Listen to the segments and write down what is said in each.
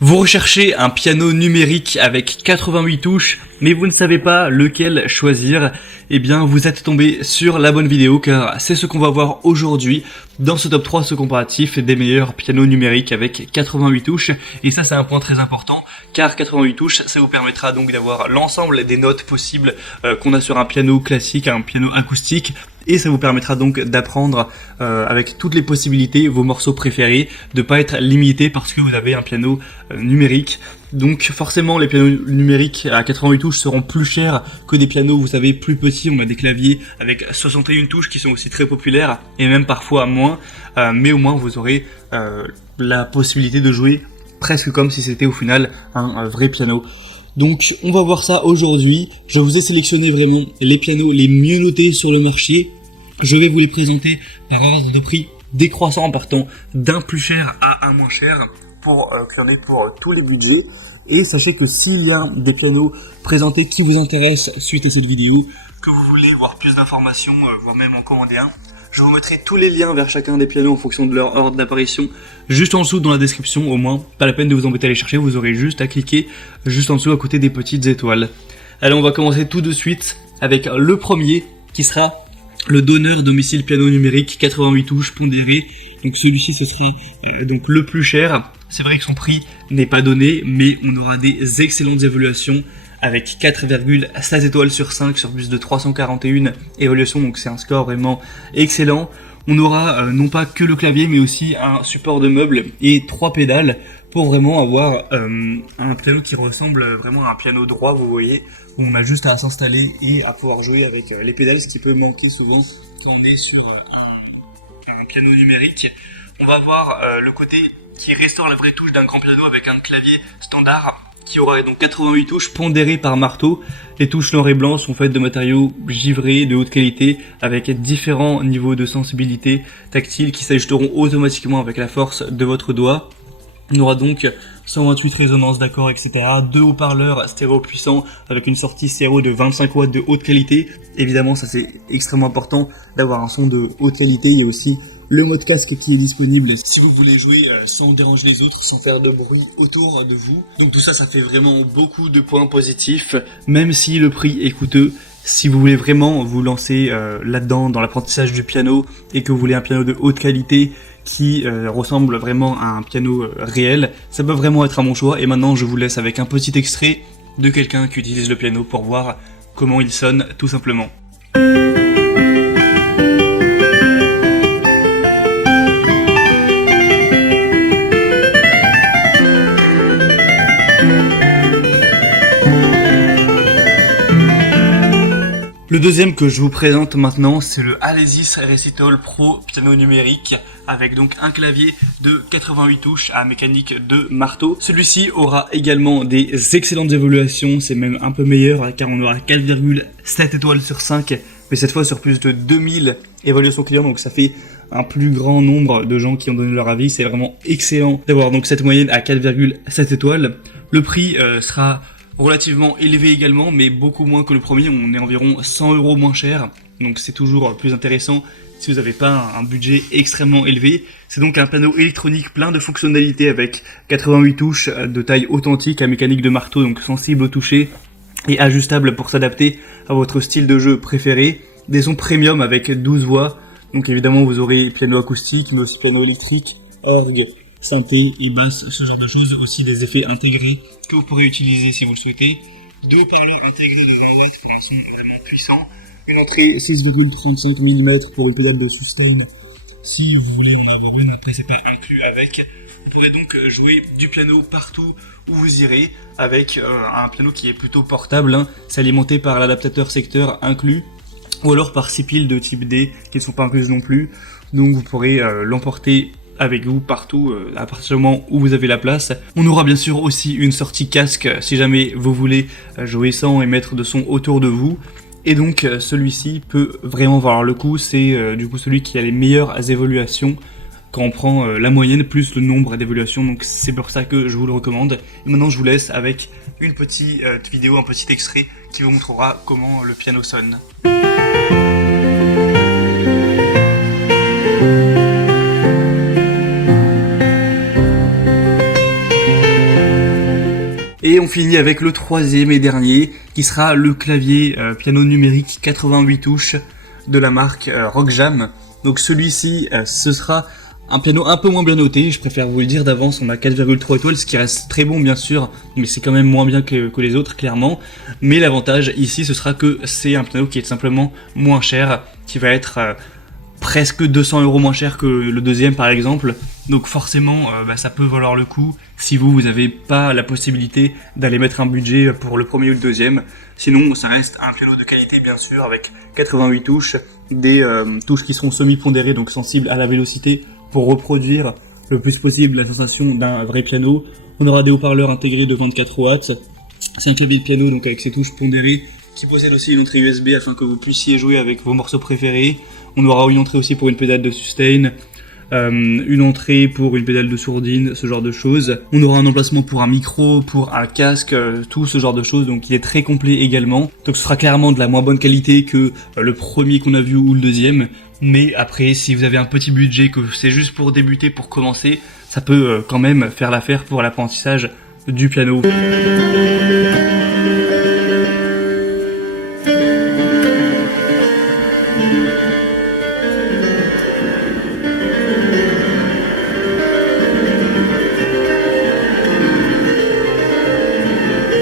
Vous recherchez un piano numérique avec 88 touches, mais vous ne savez pas lequel choisir. Eh bien, vous êtes tombé sur la bonne vidéo car c'est ce qu'on va voir aujourd'hui dans ce top 3 ce comparatif des meilleurs pianos numériques avec 88 touches. Et ça, c'est un point très important car 88 touches, ça vous permettra donc d'avoir l'ensemble des notes possibles qu'on a sur un piano classique, un piano acoustique. Et ça vous permettra donc d'apprendre avec toutes les possibilités vos morceaux préférés, de pas être limité parce que vous avez un piano numérique. Donc forcément les pianos numériques à 88 touches seront plus chers que des pianos, vous savez, plus petits. On a des claviers avec 61 touches qui sont aussi très populaires et même parfois moins, mais au moins vous aurez la possibilité de jouer presque comme si c'était au final un vrai piano. Donc on va voir ça aujourd'hui. Je vous ai sélectionné vraiment les pianos les mieux notés sur le marché. Je vais vous les présenter par ordre de prix décroissant, partant d'un plus cher à un moins cher pour qu'il y en ait pour tous les budgets. Et sachez que s'il y a des pianos présentés qui vous intéressent suite à cette vidéo, que vous voulez voir plus d'informations, voire même en commander un, je vous mettrai tous les liens vers chacun des pianos en fonction de leur ordre d'apparition juste en dessous dans la description. Au moins, pas la peine de vous embêter à les chercher, vous aurez juste à cliquer juste en dessous à côté des petites étoiles. Allez, on va commencer tout de suite avec le premier qui sera le Donner Domicile Piano Numérique 88 touches pondéré. Donc celui-ci ce sera donc le plus cher. C'est vrai que son prix n'est pas donné, mais on aura des excellentes évaluations avec 4,16 étoiles sur 5 sur plus de 341 évaluations, donc c'est un score vraiment excellent. On aura non pas que le clavier, mais aussi un support de meuble et 3 pédales pour vraiment avoir un piano qui ressemble vraiment à un piano droit, vous voyez, où on a juste à s'installer et à pouvoir jouer avec les pédales, ce qui peut manquer souvent quand on est sur un piano numérique. On va avoir le côté qui restaure la vraie touche d'un grand piano avec un clavier standard qui aura donc 88 touches pondérées par marteau. Les touches noir et blanc sont faites de matériaux givrés de haute qualité avec différents niveaux de sensibilité tactile qui s'ajusteront automatiquement avec la force de votre doigt. On aura donc 128 résonances d'accords, etc. 2 haut-parleurs stéréo puissants avec une sortie stéréo de 25 watts de haute qualité. Évidemment, ça c'est extrêmement important d'avoir un son de haute qualité. Il y a aussi le mode casque qui est disponible si vous voulez jouer sans déranger les autres, sans faire de bruit autour de vous. Donc tout ça, ça fait vraiment beaucoup de points positifs, même si le prix est coûteux. Si vous voulez vraiment vous lancer là-dedans, dans l'apprentissage du piano, et que vous voulez un piano de haute qualité qui ressemble vraiment à un piano réel, ça peut vraiment être un bon choix. Et maintenant, je vous laisse avec un petit extrait de quelqu'un qui utilise le piano pour voir comment il sonne, tout simplement. Le deuxième que je vous présente maintenant, c'est le Alesis Recital Pro piano numérique avec donc un clavier de 88 touches à mécanique de marteau. Celui-ci aura également des excellentes évaluations, c'est même un peu meilleur car on aura 4,7 étoiles sur 5, mais cette fois sur plus de 2000 évaluations clients, donc ça fait un plus grand nombre de gens qui ont donné leur avis. C'est vraiment excellent d'avoir donc cette moyenne à 4,7 étoiles. Le prix sera relativement élevé également, mais beaucoup moins que le premier. On est environ 100 € moins cher, donc c'est toujours plus intéressant si vous n'avez pas un budget extrêmement élevé. C'est donc un piano électronique plein de fonctionnalités avec 88 touches de taille authentique à mécanique de marteau, donc sensible au toucher et ajustable pour s'adapter à votre style de jeu préféré. Des sons premium avec 12 voix, donc évidemment vous aurez piano acoustique, mais aussi piano électrique, orgue, synthé et basse, ce genre de choses. Aussi des effets intégrés que vous pourrez utiliser si vous le souhaitez. 2 haut-parleurs intégrés de 20 watts pour un son vraiment puissant. Une entrée 6,35 mm pour une pédale de sustain si vous voulez en avoir une. Après c'est pas inclus avec. Vous pourrez donc jouer du piano partout où vous irez avec un piano qui est plutôt portable, hein. C'est alimenté par l'adaptateur secteur inclus ou alors par 6 piles de type D qui ne sont pas incluses non plus. Donc vous pourrez l'emporter avec vous partout à partir du moment où vous avez la place. On aura bien sûr aussi une sortie casque si jamais vous voulez jouer sans émettre de son autour de vous. Et donc celui-ci peut vraiment valoir le coup. C'est du coup celui qui a les meilleures évaluations quand on prend la moyenne plus le nombre d'évaluations. Donc c'est pour ça que je vous le recommande. Et maintenant je vous laisse avec une petite vidéo, un petit extrait qui vous montrera comment le piano sonne. Et on finit avec le troisième et dernier, qui sera le clavier piano numérique 88 touches de la marque Rock Jam. Donc celui-ci, ce sera un piano un peu moins bien noté, je préfère vous le dire d'avance, on a 4,3 étoiles, ce qui reste très bon bien sûr, mais c'est quand même moins bien que les autres, clairement. Mais l'avantage ici, ce sera que c'est un piano qui est simplement moins cher, qui va être presque 200 € moins cher que le deuxième par exemple. Donc forcément, ça peut valoir le coup si vous n'avez pas la possibilité d'aller mettre un budget pour le premier ou le deuxième. Sinon, ça reste un piano de qualité bien sûr, avec 88 touches, des touches qui seront semi-pondérées, donc sensibles à la vélocité, pour reproduire le plus possible la sensation d'un vrai piano. On aura des haut-parleurs intégrés de 24 watts. C'est un clavier de piano donc avec ses touches pondérées qui possède aussi une entrée USB afin que vous puissiez jouer avec vos morceaux préférés. On aura une entrée aussi pour une pédale de sustain, une entrée pour une pédale de sourdine, ce genre de choses. On aura un emplacement pour un micro, pour un casque, tout ce genre de choses, donc il est très complet également. Donc ce sera clairement de la moins bonne qualité que le premier qu'on a vu ou le deuxième, mais après si vous avez un petit budget, que c'est juste pour débuter, pour commencer, ça peut quand même faire l'affaire pour l'apprentissage du piano.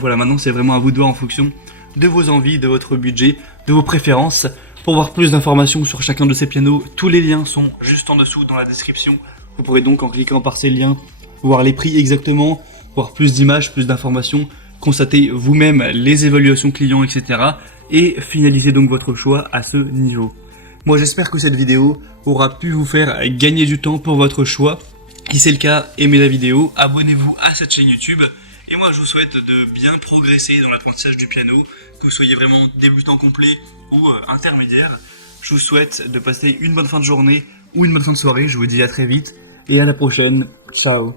Voilà, maintenant c'est vraiment à vous de voir en fonction de vos envies, de votre budget, de vos préférences. Pour voir plus d'informations sur chacun de ces pianos, tous les liens sont juste en dessous dans la description. Vous pourrez donc en cliquant par ces liens voir les prix exactement, voir plus d'images, plus d'informations, constater vous-même les évaluations clients, etc. et finaliser donc votre choix à ce niveau. Moi j'espère que cette vidéo aura pu vous faire gagner du temps pour votre choix. Si c'est le cas, aimez la vidéo, abonnez-vous à cette chaîne YouTube. Et moi je vous souhaite de bien progresser dans l'apprentissage du piano, que vous soyez vraiment débutant complet ou intermédiaire. Je vous souhaite de passer une bonne fin de journée ou une bonne fin de soirée, je vous dis à très vite et à la prochaine, ciao.